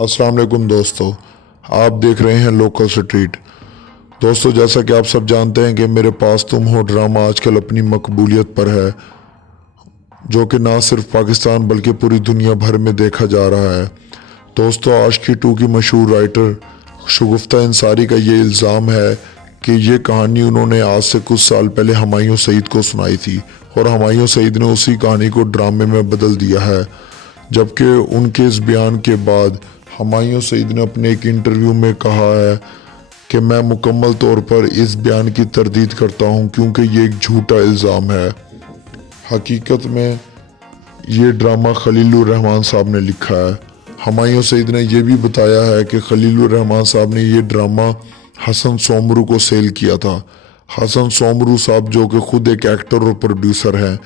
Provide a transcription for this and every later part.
अस्सलाम वालेकुम दोस्तों, आप देख रहे हैं लोकल स्ट्रीट। दोस्तों, जैसा कि आप सब जानते हैं कि मेरे पास तुम हो ड्रामा आजकल अपनी मकबूलियत पर है, जो कि ना सिर्फ पाकिस्तान बल्कि पूरी दुनिया भर में देखा जा रहा है। दोस्तों, आशिकी 2 की मशहूर राइटर शगुफ्ता अंसारी का ये इल्ज़ाम है कि ये कहानी उन्होंने आज से कुछ साल पहले हुमायूं सईद को सुनाई थी और हुमायूं सईद ने उसी कहानी को ड्रामे में बदल दिया है। जबकि उनके इस बयान के बाद हुमायूं सईद ने अपने एक इंटरव्यू में कहा है कि मैं मुकम्मल तौर पर इस बयान की तरदीद करता हूं क्योंकि ये एक झूठा इल्ज़ाम है। हकीकत में ये ड्रामा खलीलुर रहमान साहब ने लिखा है। हुमायूं सईद ने यह भी बताया है कि खलीलुर रहमान साहब ने ये ड्रामा हसन सोमरू को सेल किया था। हसन सोमरू साहब जो कि खुद एक एक्टर और प्रोड्यूसर हैं,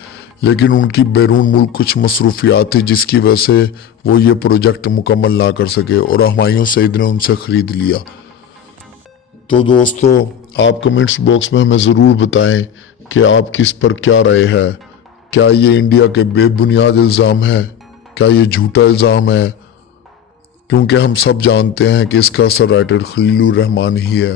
लेकिन उनकी बैरून मुल्क कुछ मसरूफियात थी जिसकी वजह से वो ये प्रोजेक्ट मुकम्मल ना कर सके और हुमायूं सईद ने उनसे ख़रीद लिया। तो दोस्तों, आप कमेंट्स बॉक्स में हमें ज़रूर बताएं कि आपकी इस पर क्या राय है। क्या ये इंडिया के बेबुनियाद इल्ज़ाम है? क्या ये झूठा इल्ज़ाम है? क्योंकि हम सब जानते हैं कि इसका असर राइटर खलीलुर रहमान ही है।